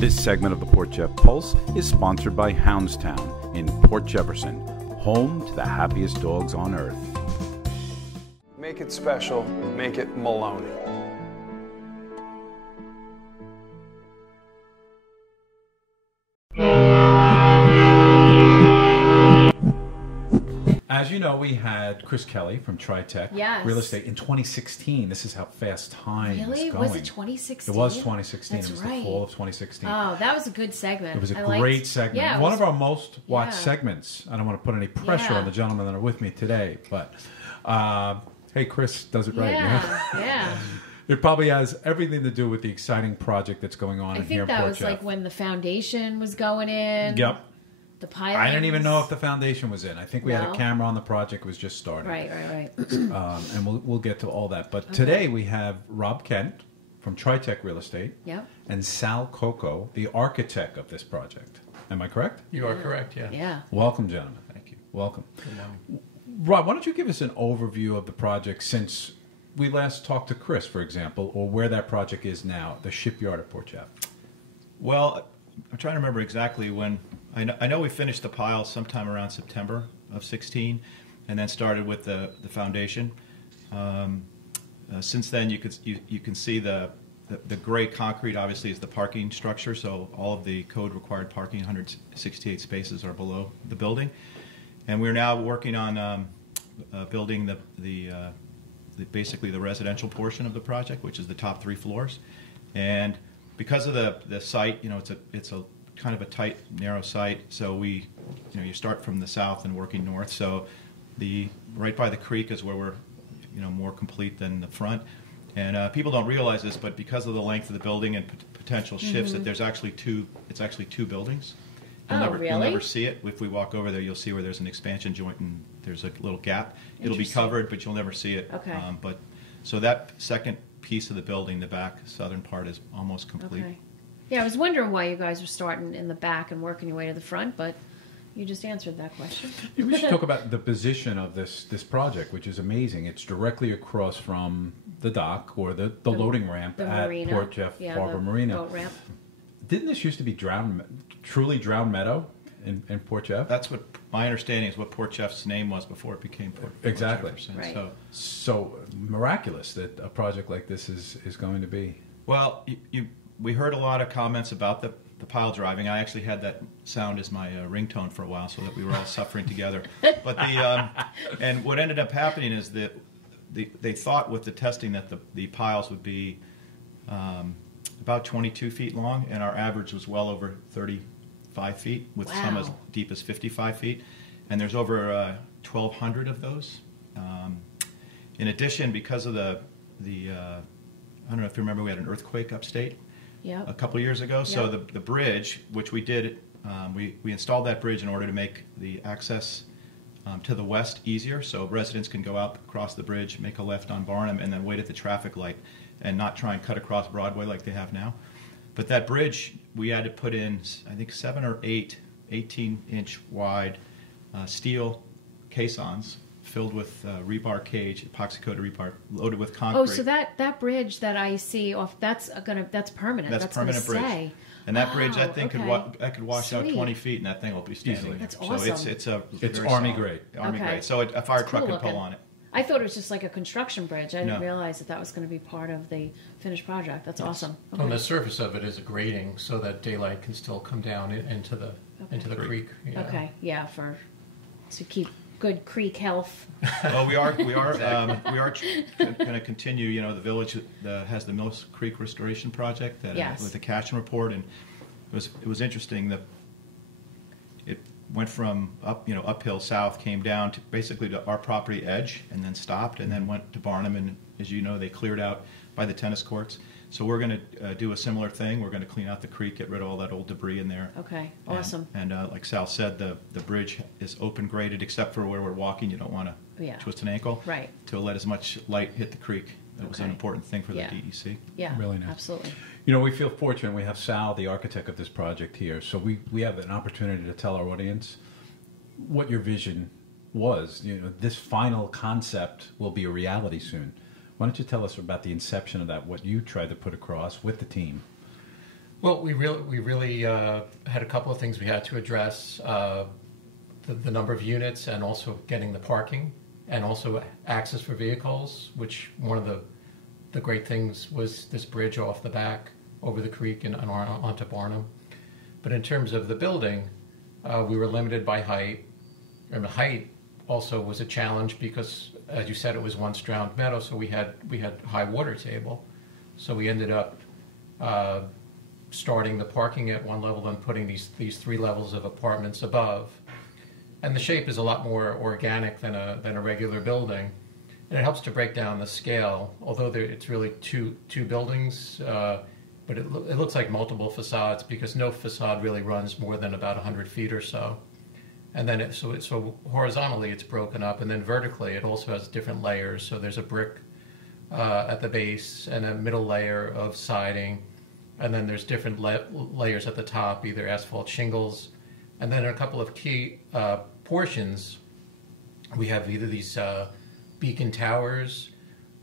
This segment of the Port Jeff Pulse is sponsored by Houndstown in Port Jefferson, home to the happiest dogs on earth. Make it special, make it Maloney. As you know, we had Chris Kelly from TriTech Real Estate in 2016. This is how fast time is going. Was it 2016? It was 2016. That's it was right. the fall of 2016. Oh, that was a good segment. It was a great segment. Yeah, One of our most watched segments. I don't want to put any pressure on the gentlemen that are with me today, but hey, Chris does it right. Yeah. It probably has everything to do with the exciting project that's going on here in Port Jeff. I think that was like when the foundation was going in. Yep. The pilot. I didn't even know if the foundation was in. I think we had a camera on the project. It was just starting. Right. And we'll get to all that. But today we have Rob Kent from TriTech Real Estate. Yep. And Sal Coco, the architect of this project. Am I correct? You are correct, yeah. Yeah. Welcome, gentlemen. Thank you. Welcome. Good morning. Rob, why don't you give us an overview of the project since we last talked to Chris, for example, or where that project is now, the Shipyard at Port Jeff? Well, I'm trying to remember exactly when. I know we finished the pile sometime around September of 16, and then started with the foundation. Since then, you can see the gray concrete obviously is the parking structure. So all of the code required parking, 168 spaces, are below the building, and we're now working on building basically the residential portion of the project, which is the top 3 floors, and because of the site, it's a kind of a tight, narrow site. So you start from the south and working north. So right by the creek is where we're, more complete than the front. And people don't realize this, but because of the length of the building and potential shifts, that it's actually two buildings. You'll never see it. If we walk over there, you'll see where there's an expansion joint and there's a little gap. It'll be covered, but you'll never see it. Okay. So that second piece of the building, the back southern part, is almost complete. Okay. Yeah, I was wondering why you guys were starting in the back and working your way to the front, but you just answered that question. We should talk about the position of this project, which is amazing. It's directly across from the dock or the loading ramp at marina. Port Jeff Harbor Marina. Boat ramp. Didn't this used to be truly drowned meadow in Port Jeff? That's what my understanding is. What Port Jeff's name was before it became Port Exactly. Jefferson. Right. So miraculous that a project like this is going to be. Well, we heard a lot of comments about the pile driving. I actually had that sound as my ringtone for a while, so that we were all suffering together. But and what ended up happening is that they thought with the testing that the piles would be about 22 feet long, and our average was well over 35 feet, with some as deep as 55 feet. And there's over 1,200 of those. In addition, because of the I don't know if you remember, we had an earthquake upstate a couple of years ago. So the bridge, which we did, we installed that bridge in order to make the access to the west easier, so residents can go out across the bridge, make a left on Barnum, and then wait at the traffic light and not try and cut across Broadway like they have now. But that bridge, we had to put in, I think, 7 or 8 18-inch wide steel caissons filled with rebar cage, epoxy-coated rebar, loaded with concrete. Oh, so that bridge that I see off, that's permanent. That's permanent bridge. Stay. And that bridge, that thing could wash out 20 feet, and that thing will be standing. Easily. That's awesome. So it's Army grade. Army grade. So a fire truck can pull on it. I thought it was just like a construction bridge. I didn't realize that was going to be part of the finished project. That's awesome. Okay. On the surface of it is a grating, so that daylight can still come down into the creek. Okay, to keep good creek health. Well, we are going to continue. The village has the Mills Creek Restoration Project with the Cashin report, and it was interesting that it went from uphill south, came down to basically to our property edge, and then stopped, and then went to Barnum, and as you know, they cleared out by the tennis courts. So we're going to do a similar thing. We're going to clean out the creek, get rid of all that old debris in there. Okay, awesome. And like Sal said, the bridge is open graded, except for where we're walking. You don't want to twist an ankle. Right. To let as much light hit the creek. That was an important thing for the DEC. Yeah, really nice. Absolutely. We feel fortunate. We have Sal, the architect of this project, here. So we have an opportunity to tell our audience what your vision was. This final concept will be a reality soon. Why don't you tell us about the inception of that, what you tried to put across with the team? Well, we really had a couple of things we had to address: the number of units, and also getting the parking, and also access for vehicles. Which one of the great things was this bridge off the back over the creek and onto Barnum. But in terms of the building, we were limited by height, and the height also was a challenge because, as you said, it was once drowned meadow, so we had high water table. So we ended up starting the parking at one level and putting these 3 levels of apartments above. And the shape is a lot more organic than a regular building, and it helps to break down the scale. Although it's really two buildings, but it looks like multiple facades because no facade really runs more than about 100 feet or so. And then so horizontally it's broken up, and then vertically it also has different layers. So there's a brick at the base and a middle layer of siding, and then there's different layers at the top, either asphalt shingles, and then a couple of key portions. We have either these beacon towers,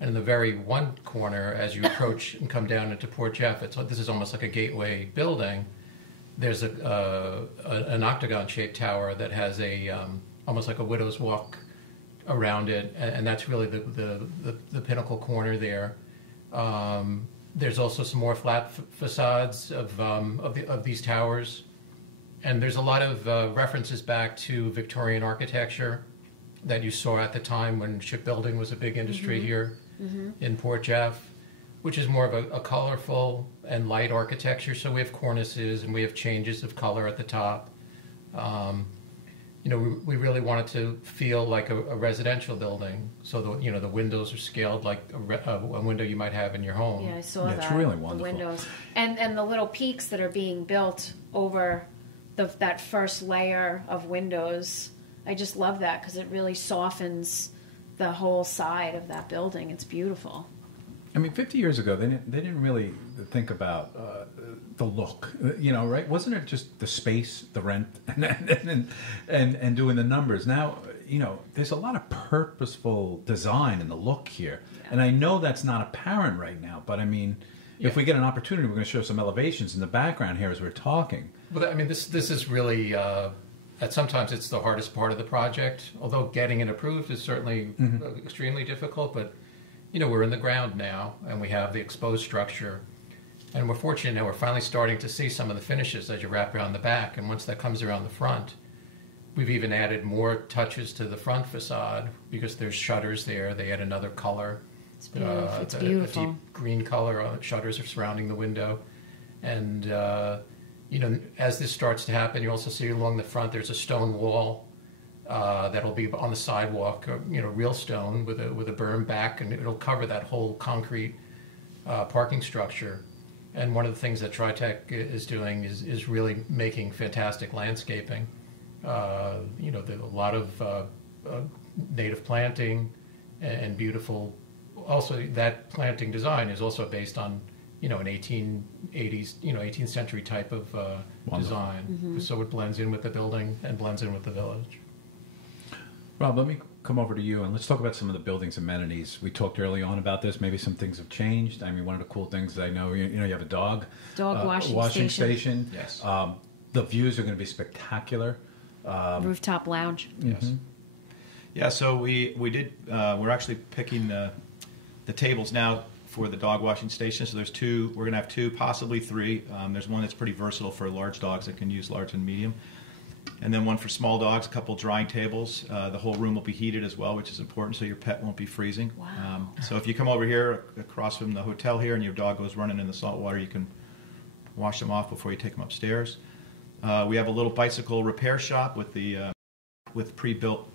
and in the very one corner, as you approach and come down into Port Jeff, this is almost like a gateway building. There's an octagon-shaped tower that has almost like a widow's walk around it, and that's really the pinnacle corner there. There's also some more flat facades of these towers, and there's a lot of references back to Victorian architecture that you saw at the time when shipbuilding was a big industry here in Port Jeff, which is more of a colorful and light architecture. So we have cornices and we have changes of color at the top. We really wanted to feel like a residential building. So the windows are scaled like a window you might have in your home. Yeah, I saw that. It's really wonderful. The windows and the little peaks that are being built over that first layer of windows. I just love that because it really softens the whole side of that building. It's beautiful. I mean, 50 years ago, they didn't really think about the look, right? Wasn't it just the space, the rent, and doing the numbers? Now, there's a lot of purposeful design in the look here. Yeah. And I know that's not apparent right now, but I mean, if we get an opportunity, we're going to show some elevations in the background here as we're talking. Well, I mean, this is really... sometimes it's the hardest part of the project, although getting it approved is certainly extremely difficult. But, we're in the ground now, and we have the exposed structure. And we're fortunate now we're finally starting to see some of the finishes as you wrap around the back. And once that comes around the front, we've even added more touches to the front facade because there's shutters there. They add another color. It's beautiful. It's beautiful. A deep green color. Shutters are surrounding the window. And... as this starts to happen, you also see along the front there's a stone wall that'll be on the sidewalk, real stone with a berm back, and it'll cover that whole concrete parking structure. And one of the things that Tritech is doing is really making fantastic landscaping. A lot of native planting and beautiful. Also, that planting design is also based on an 1880s, 18th century type of design. So it blends in with the building and blends in with the village. Rob, let me come over to you and let's talk about some of the building's amenities. We talked early on about this. Maybe some things have changed. I mean, one of the cool things that I know, you have a dog washing station. Yes. The views are going to be spectacular. Rooftop lounge. Yes. Yeah. So we did. We're actually picking the tables now for the dog washing station. So there's 2. We're going to have 2, possibly 3. There's one that's pretty versatile for large dogs that can use large and medium. And then one for small dogs, a couple drying tables. The whole room will be heated as well, which is important so your pet won't be freezing. Wow. So if you come over here across from the hotel here and your dog goes running in the salt water, you can wash them off before you take them upstairs. We have a little bicycle repair shop with pre-built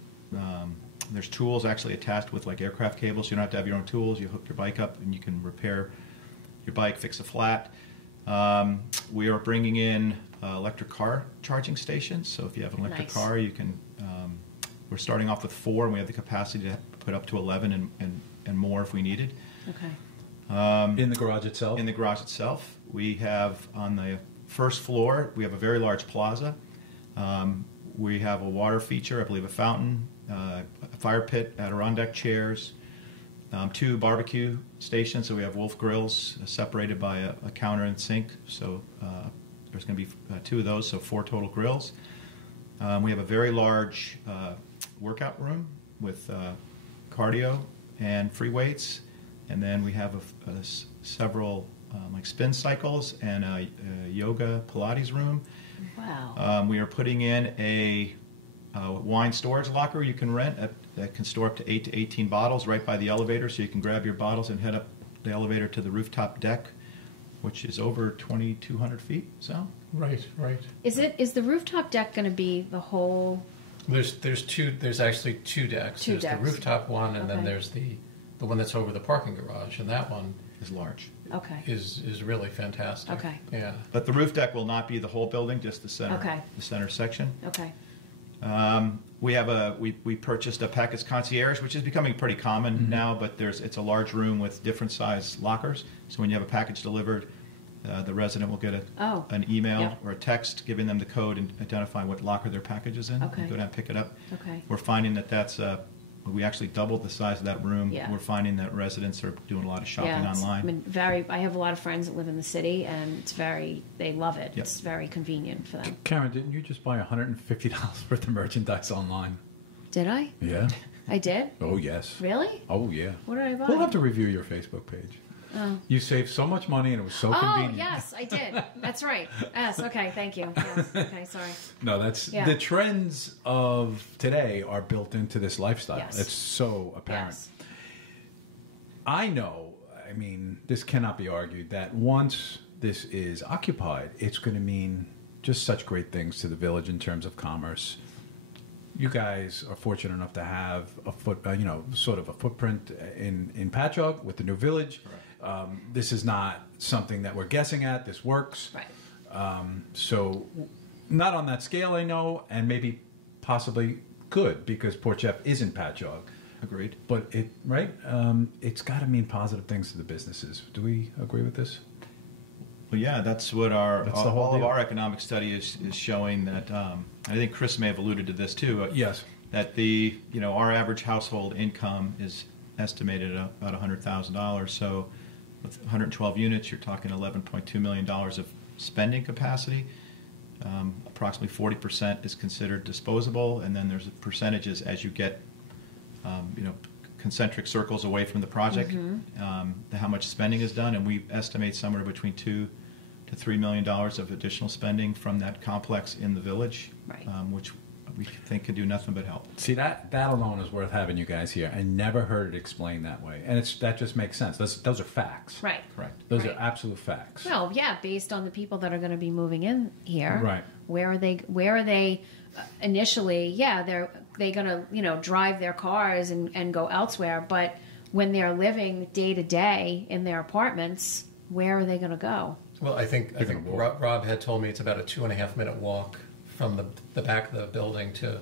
there's tools actually attached with like aircraft cables. You don't have to have your own tools. You hook your bike up and you can repair your bike, fix a flat. We are bringing in electric car charging stations. So if you have an electric car, you can. We're starting off with 4, and we have the capacity to put up to 11 and more if we needed. Okay. In the garage itself? In the garage itself. We have on the first floor, we have a very large plaza. We have a water feature, I believe a fountain, a fire pit, Adirondack chairs, 2 barbecue stations. So we have Wolf grills separated by a counter and sink. So there's going to be 2 of those, so 4 total grills. We have a very large workout room with cardio and free weights. And then we have several like spin cycles and a yoga Pilates room. Wow. We are putting in a wine storage locker you can rent that can store up to 8 to 18 bottles right by the elevator, so you can grab your bottles and head up the elevator to the rooftop deck, which is over 2,200 feet. So Right. Is the rooftop deck going to be the whole? There's actually 2 decks. There's the rooftop one, and then there's the one that's over the parking garage, and that one is large. Okay. Is really fantastic. Okay. Yeah. But the roof deck will not be the whole building, just the center. Okay. The center section. Okay. We purchased a package concierge, which is becoming pretty common now. But it's a large room with different size lockers. So when you have a package delivered, the resident will get an email or a text giving them the code and identifying what locker their package is in. Okay. Go down and pick it up. Okay. We're finding that's we actually doubled the size of that room. Yeah. We're finding that residents are doing a lot of shopping online. I have a lot of friends that live in the city, and they love it. Yep. It's very convenient for them. Karen, didn't you just buy $150 worth of merchandise online? Did I? Yeah. I did? Oh, yes. Really? Oh, yeah. What did I buy? We'll have to review your Facebook page. Oh. You saved so much money, and it was so convenient. Oh, yes, I did. That's right. Yes, okay, thank you. Yes, okay, sorry. No, the trends of today are built into this lifestyle. Yes. It's so apparent. Yes. I know, I mean, this cannot be argued, that once this is occupied, it's going to mean just such great things to the village in terms of commerce. You guys are fortunate enough to have sort of a footprint in Patchogue with the new village. Right. This is not something that we're guessing at. This works. Right. So not on that scale, I know, and maybe possibly good because Port Jeff is in Patchogue. Agreed. But it's got to mean positive things to the businesses. Do we agree with this? Well, yeah, that's what all of our economic study is showing. That I think Chris may have alluded to this too. Yes. That our average household income is estimated at about $100,000. So with 112 units, you're talking $11.2 million of spending capacity. Approximately 40% is considered disposable, and then there's percentages as you get, concentric circles away from the project, how much spending is done, and we estimate somewhere between $2 to $3 million of additional spending from that complex in the village, Right. Which we think could do nothing but help. See, that alone is worth having you guys here. I never heard it explained that way, and that just makes sense. Those are facts. Right. Correct. Those Right. are absolute facts. Well, yeah, based on the people that are going to be moving in here. Right. Where are they initially? Yeah, they're going to drive their cars and go elsewhere, but when they're living day to day in their apartments, where are they going to go? Well, I think Rob had told me it's about a 2.5 minute walk from the back of the building to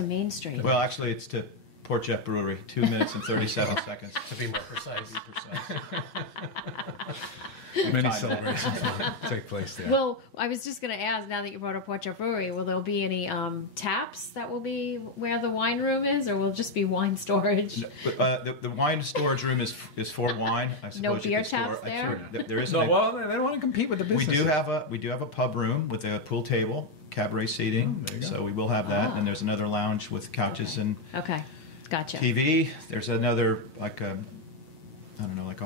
Main Street. Well, actually, it's to Port Jeff Brewery, 2 minutes and 37 seconds. to be more precise. Many celebrations will take place there. Well, I was just going to ask, now that you brought up Port Jeff Brewery, will there be any taps that will be where the wine room is, or will it just be wine storage? No, but the wine storage room is for wine. I suppose No you beer could store. taps there? There is no, well, they don't want to compete with the business. We do have a pub room with a pool table, cabaret seating. There you go. So we will have that, and there's another lounge with couches and Okay, gotcha. TV. There's another like a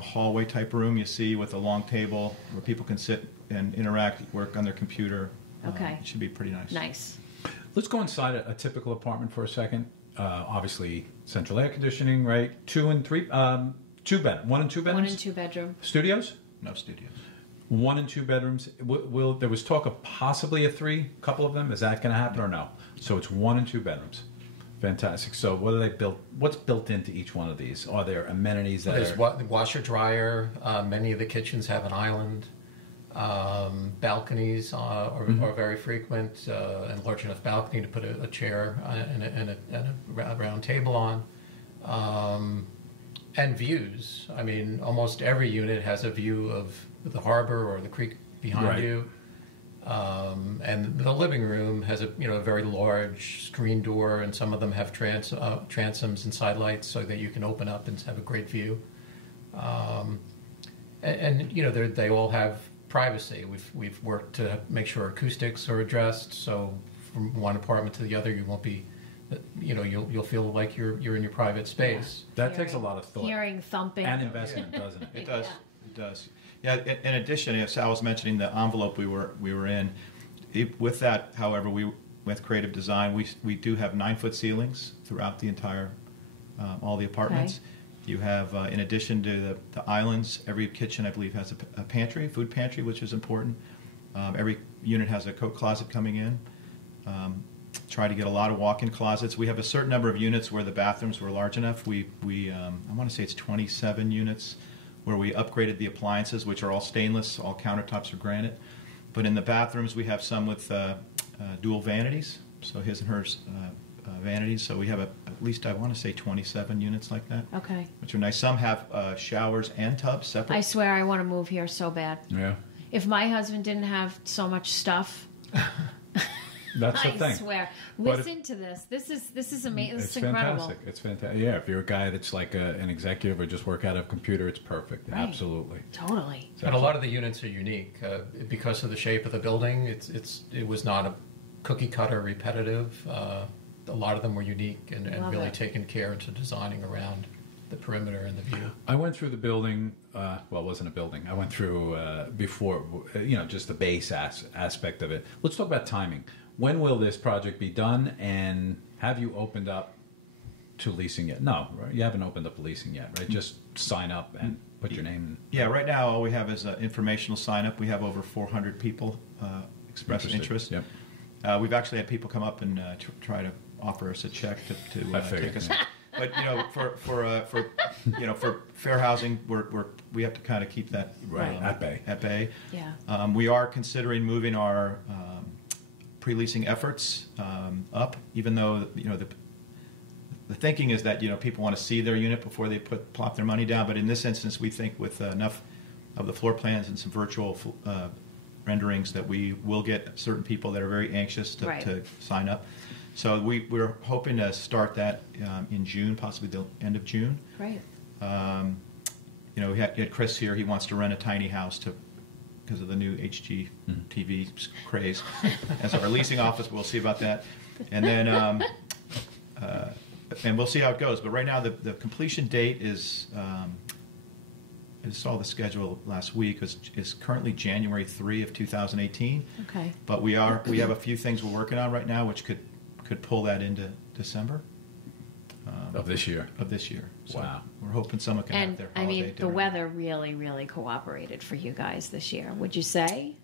hallway type room you see with a long table where people can sit and interact, work on their computer. Okay. It should be pretty nice. Nice. Let's go inside a typical apartment for a second. Obviously, central air conditioning, right? 2 and 3, 1 and 2 bedrooms. 1 and 2 bedroom. Studios? No studios. 1 and 2 bedrooms. There was talk of possibly a 3, couple of them. Is that going to happen or no? So it's 1 and 2 bedrooms. Fantastic. So what are they built? What's built into each one of these? Are there amenities that There's washer dryer. Many of the kitchens have an island. Balconies are very frequent, and large enough balcony to put a chair and a round table on. And views. I mean, almost every unit has a view of the harbor or the creek behind Right. you. And the living room has a very large screen door, and some of them have transoms and side lights so that you can open up and have a great view. They all have privacy. We've worked to make sure acoustics are addressed, so from one apartment to the other, you won't be, you'll feel like you're in your private space. That takes a lot of thought. Hearing thumping. And investment, doesn't it? It does. It does. Yeah. In addition, as Sal was mentioning the envelope we were in, with that, however, with creative design, we do have 9-foot ceilings throughout the entire all the apartments. Okay. You have, in addition to the islands, every kitchen I believe has a pantry, food pantry, which is important. Every unit has a coat closet coming in. Try to get a lot of walk-in closets. We have a certain number of units where the bathrooms were large enough. I want to say it's 27 units where we upgraded the appliances, which are all stainless, all countertops are granite. But in the bathrooms, we have some with dual vanities, so his and hers vanities. So we have at least, I want to say, 27 units like that. Okay. Which are nice. Some have showers and tubs separate. I swear I want to move here so bad. Yeah. If my husband didn't have so much stuff, That's the thing. I swear. But Listen to this. This is amazing. This It's is incredible. fantastic. It's fantastic. Yeah, if you're a guy that's like an executive or just work out of a computer, it's perfect. Right. Absolutely. Totally. And a lot of the units are unique because of the shape of the building. It was not a cookie cutter repetitive. A lot of them were unique and Love really it. taken care into designing around the perimeter and the view. I went through the building. Well, it wasn't a building. I went through before, just the base aspect of it. Let's talk about timing. When will this project be done, and have you opened up to leasing yet? No, right? You haven't opened up leasing yet, right? Just sign up and put your name in. Yeah, right now all we have is an informational sign-up. We have over 400 people express interest. Yep. We've actually had people come up and try to offer us a check to I figured, take us. yeah. But for fair housing, we have to kind of keep that Right. At bay. At bay. Yeah. We are considering moving our pre-leasing efforts up, even though the thinking is that people want to see their unit before they plop their money down. But in this instance, we think with enough of the floor plans and some virtual renderings that we will get certain people that are very anxious to, Right. to sign up. So we're hoping to start that in June, possibly the end of June. Great. We had Chris here. He wants to rent a tiny house because of the new HGTV craze. As our leasing office, we'll see about that. And then and we'll see how it goes. But right now, the completion date is I saw the schedule last week, is currently January 3 of 2018. Okay. But we have a few things we're working on right now, which could pull that into December Of this year. So Wow. we're hoping someone can have And their I holiday mean, the dinner. weather really, really cooperated for you guys this year. Would you say?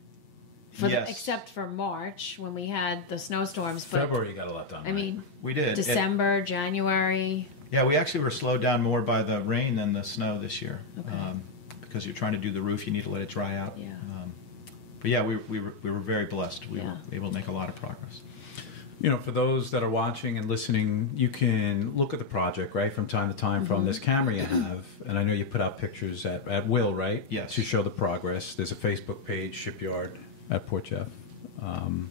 Yes. Except for March when we had the snowstorms. But February, you got a lot done. I mean, We did. December, January. Yeah, we actually were slowed down more by the rain than the snow this year. Okay. Because you're trying to do the roof, you need to let it dry out. Yeah. But yeah, we were very blessed. We Yeah. were able to make a lot of progress. For those that are watching and listening, you can look at the project, right, from time to time from this camera you have. And I know you put out pictures at will, right? Yes. To show the progress. There's a Facebook page, Shipyard at Port Jeff. I'm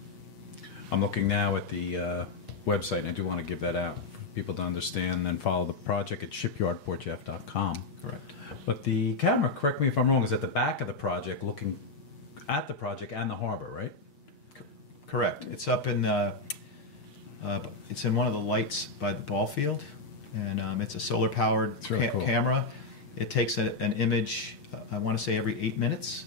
looking now at the website, and I do want to give that out for people to understand and follow the project at shipyardportjeff.com. Correct. But the camera, correct me if I'm wrong, is at the back of the project looking at the project and the harbor, right? Correct. It's up in it's in one of the lights by the ball field, and it's a solar powered It's really cool. camera. It takes an image, I want to say every 8 minutes,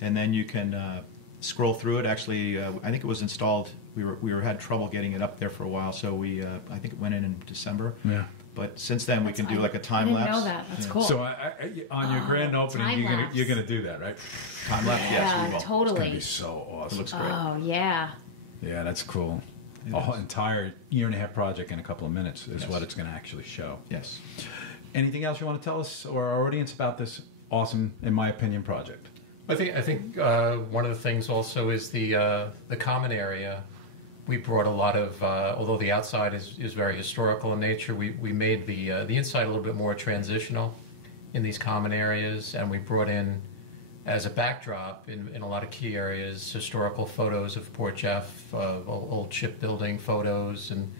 and then you can scroll through it. Actually, I think it was installed. We had trouble getting it up there for a while, so I think it went in December. Yeah. But since then, we can do like a I time didn't lapse. know that. That's cool. So on your grand opening, time you're lapse. gonna do that, right? Time lapse, yes, we Yeah, will. It's gonna totally. be so awesome. It looks great. Oh yeah. Yeah, that's cool. It A whole is. entire year-and-a-half project in a couple of minutes is Yes. what it's going to actually show. Yes. Anything else you want to tell us or our audience about this awesome, in my opinion, project? I think one of the things also is the common area. We brought a lot of, although the outside is very historical in nature, we made the inside a little bit more transitional in these common areas, and we brought in as a backdrop in a lot of key areas, historical photos of Port Jeff, old shipbuilding photos, and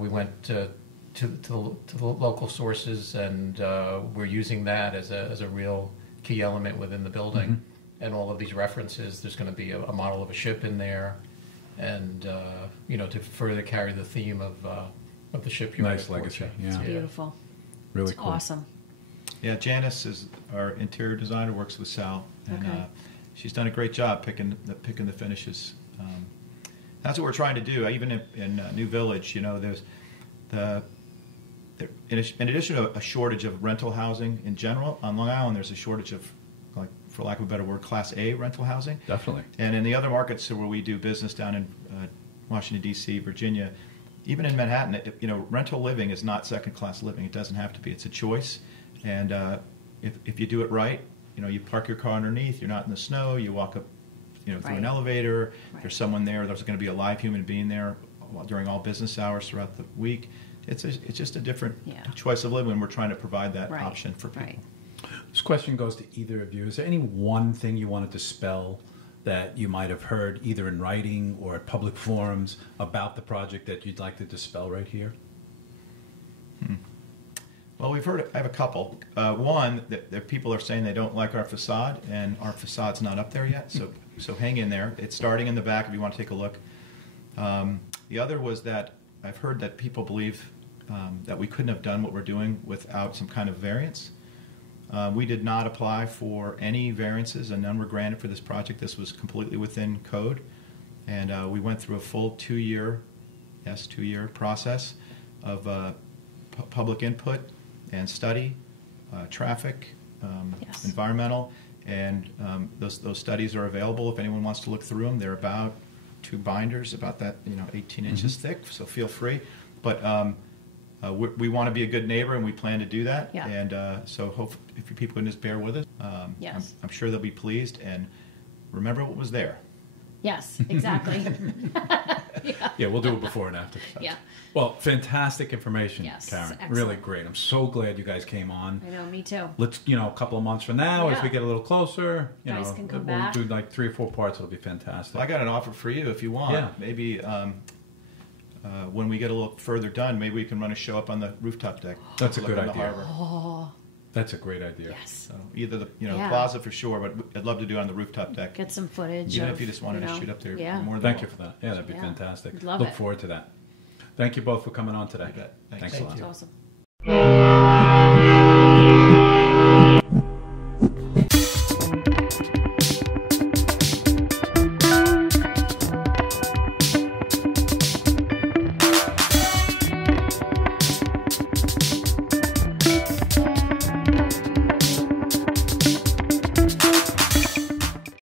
we went to the local sources, and we're using that as a real key element within the building. Mm-hmm. And all of these references, there's going to be a model of a ship in there, and to further carry the theme of the shipyard. Nice at Port legacy, Jeff. yeah. Beautiful. Really It's cool. awesome. Yeah, Janice is our interior designer, works with Sal, and Okay. she's done a great job picking the finishes. That's what we're trying to do. Even in New Village, there's in addition to a shortage of rental housing in general on Long Island, there's a shortage of, like, for lack of a better word, Class A rental housing. Definitely. And in the other markets where we do business down in Washington, D.C., Virginia, even in Manhattan, rental living is not second-class living. It doesn't have to be. It's a choice. And if you do it right, you park your car underneath, you're not in the snow, you walk up through Right. an elevator, Right. there's someone there, there's going to be a live human being there during all business hours throughout the week. It's just a different Yeah. choice of living, and we're trying to provide that Right. option for people. Right. This question goes to either of you. Is there any one thing you wanted to dispel that you might have heard either in writing or at public forums about the project that you'd like to dispel right here? Well, I have a couple. One, that people are saying they don't like our facade, and our facade's not up there yet, so hang in there. It's starting in the back if you want to take a look. The other was that I've heard that people believe that we couldn't have done what we're doing without some kind of variance. We did not apply for any variances, and none were granted for this project. This was completely within code, and we went through a full 2-year process of public input and study, traffic, Yes. environmental, and those studies are available if anyone wants to look through them. They're about 2 binders, about that 18 inches thick, so feel free. But we want to be a good neighbor, and we plan to do that. Yeah. And so hope if you people can just bear with us, Yes. I'm sure they'll be pleased. And remember what was there. Yes, exactly. Yeah, we'll do it before and after. Yeah. Well, fantastic information, Yes, Karen. excellent. Really great. I'm so glad you guys came on. I know, me too. Let's, a couple of months from now, as Yeah. we get a little closer, Guys can come we'll back. do like 3 or 4 parts. It'll be fantastic. I got an offer for you if you want. Yeah. Maybe when we get a little further done, maybe we can run a show up on the rooftop deck. That's a Look good on the idea. harbor. Oh, That's a great idea. yes. So either the Yeah. plaza for sure, but I'd love to do it on the rooftop deck. Get some footage. Even of, if you just wanted to shoot up there, Yeah. more than Thank you welcome. for that. Yeah, that'd be Yeah. fantastic. Love Look it. forward to that. Thank you both for coming on today. You bet. Thanks a Thank lot. It's awesome.